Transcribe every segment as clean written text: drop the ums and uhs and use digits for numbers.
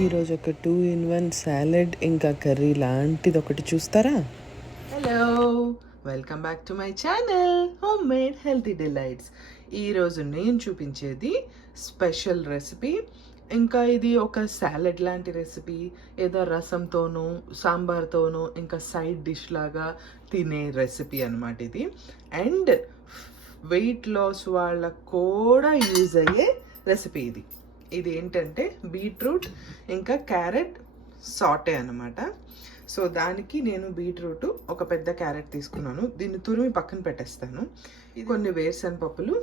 ఈరోజు ఒక 2-in-1 salad ఇంకా కర్రీ లాంటిది ఒకటి చూస్తారా? Hello, welcome back to my channel home made healthy delights. ఈరోజు నేను చూపించేది స్పెషల్ రెసిపీ. ఇంకా ఇది ఒక సాలడ్ లాంటి రెసిపీ, ఏదో రసంతోనూ సాంబార్తోనూ ఇంకా సైడ్ డిష్ లాగా తినే రెసిపీ అనమాట ఇది. అండ్ వెయిట్ లాస్ వాళ్ళకు కూడా యూజ్ అయ్యే రెసిపీ ఇది. ఇది ఏంటంటే బీట్రూట్ ఇంకా క్యారెట్ సాటే అనమాట. సో దానికి నేను బీట్రూట్ ఒక పెద్ద క్యారెట్ తీసుకున్నాను. దీన్ని తురిమి పక్కన పెట్టేస్తాను. కొన్ని వేరుశనగపప్పులు,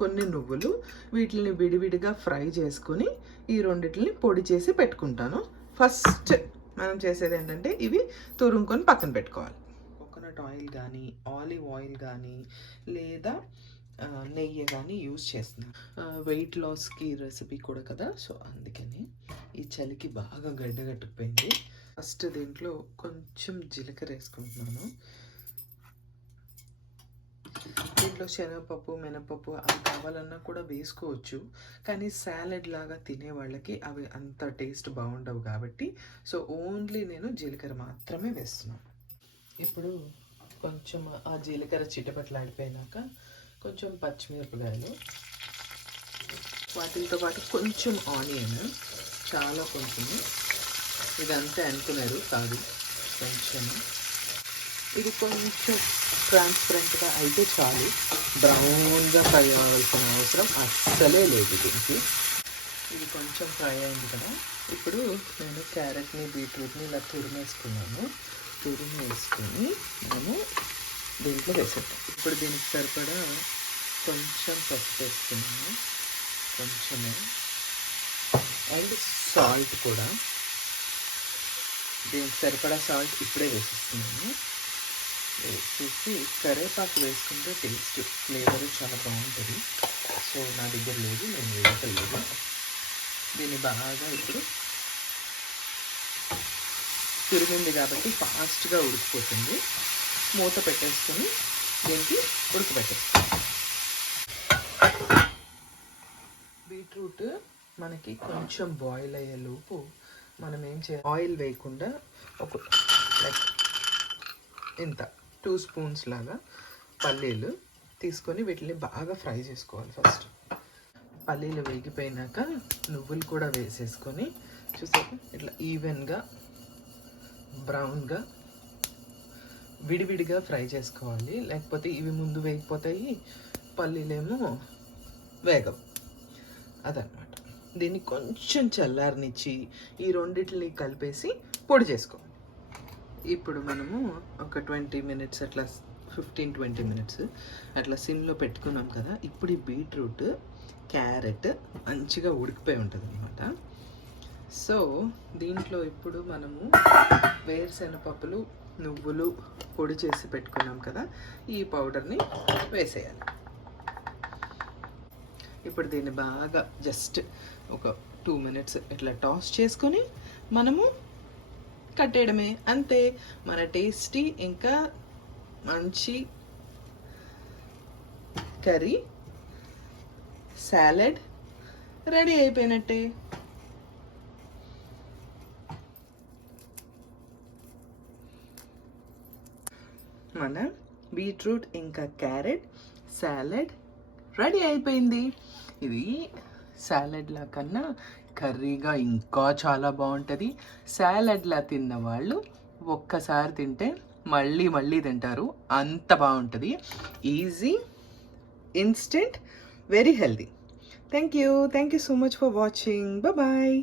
కొన్ని నువ్వులు, వీటిని విడివిడిగా ఫ్రై చేసుకుని ఈ రెండిటిని పొడి చేసి పెట్టుకుంటాను. ఫస్ట్ మనం చేసేది ఏంటంటే ఇవి తురుముకొని పక్కన పెట్టుకోవాలి. కోకోనట్ ఆయిల్ కానీ, ఆలివ్ ఆయిల్ కానీ, లేదా నెయ్యి కానీ యూజ్ చేస్తున్నాను. వెయిట్ లాస్కి రెసిపీ కూడా కదా, సో అందుకని ఈ చలికి బాగా గడ్డగట్టుకుపోయింది. ఫస్ట్ దీంట్లో కొంచెం జీలకర్ర వేసుకుంటున్నాను. దీంట్లో శనగపప్పు, మినపప్పు అవి కావాలన్నా కూడా వేసుకోవచ్చు, కానీ సాలెడ్ లాగా తినే వాళ్ళకి అవి అంత టేస్ట్ బాగుండవు కాబట్టి సో ఓన్లీ నేను జీలకర్ర మాత్రమే వేస్తున్నాను. ఇప్పుడు కొంచెం ఆ జీలకర్ర చిటపట్లాడిపోయినాక కొంచెం పచ్చిమిరపకాయలు, వాటితో పాటు కొంచెం ఆనియన్, చాలా కొంచెము, ఇదంతా అనుకున్నారు కాదు, కొంచెం. ఇది కొంచెం ట్రాన్స్పరెంట్గా అయితే చాలు, బ్రౌన్గా ఫ్రై అవ్వాల్సిన అవసరం అస్సలే లేదు దీనికి. ఇది కొంచెం ఫ్రై అయింది కదా, ఇప్పుడు నేను క్యారెట్ని బీట్రూట్ని ఇలా తురిమేసుకున్నాను. తురిమేసుకొని నేను దీంట్లో వేసేద్దాం. ఇప్పుడు దీనికి సరిపడా కొంచెం పసుపు వేసుకున్నాను, కొంచెమే, అండ్ సాల్ట్ కూడా. దీనికి సరిపడా సాల్ట్ ఇప్పుడే వేసేస్తున్నాను. వేసేసి కరివేపాకు వేసుకుంటే టేస్ట్ ఫ్లేవర్ చాలా బాగుంటుంది. సో నా దగ్గర లేదు, నేను వేయట్లేదు. దీన్ని బాగా ఇప్పుడు తురిమింది కాబట్టి ఫాస్ట్గా ఉడికిపోతుంది. మూత పెట్టేసుకొని దీనికి ఉడకబెట్టేస్తాం. బీట్రూట్ మనకి కొంచెం బాయిల్ అయ్యేలోపు మనం ఏం చేయాలి, ఆయిల్ వేయకుండా ఒక లైక్ ఇంత 2 స్పూన్స్ లాగా పల్లీలు తీసుకొని వీటిని బాగా ఫ్రై చేసుకోవాలి. ఫస్ట్ పల్లీలు వేగిపోయినాక నువ్వులు కూడా వేసేసుకొని చూసాక ఇట్లా ఈవెన్గా బ్రౌన్గా విడివిడిగా ఫ్రై చేసుకోవాలి, లేకపోతే ఇవి ముందు వేగిపోతాయి, పల్లీలేమో వేగవు, అదనమాట. దీన్ని కొంచెం చల్లారనిచ్చి ఈ రెండింటిని కలిపేసి పొడి చేసుకోవాలి. ఇప్పుడు మనము ఒక 20 మినిట్స్ అట్లా 15-20 మినిట్స్ అట్లా సిమ్లో పెట్టుకున్నాం కదా. ఇప్పుడు ఈ బీట్రూట్ క్యారెట్ మంచిగా ఉడికిపోయి ఉంటుంది అనమాట. సో దీంట్లో ఇప్పుడు మనము వేరుశనగపప్పులు, నువ్వులు పొడి చేసి పెట్టుకున్నాం కదా, ఈ పౌడర్ని వేసేయాలి. ఇప్పుడు దీన్ని బాగా జస్ట్ ఒక 2 మినిట్స్ ఇట్లా టాస్ చేసుకొని మనము కట్టేయడమే, అంతే. మన టేస్టీ ఇంకా మంచి కర్రీ సాలడ్ రెడీ అయిపోయినట్టే. మన బీట్రూట్ ఇంకా క్యారెట్ సాలడ్ రెడీ అయిపోయింది. ఇది సాలడ్లా కన్నా కర్రీగా ఇంకా చాలా బాగుంటుంది. సాలడ్లా తిన్న వాళ్ళు ఒక్కసారి తింటే మళ్ళీ మళ్ళీ తింటారు, అంత బాగుంటుంది. Easy, instant, very healthy. Thank you so much for watching. Bye.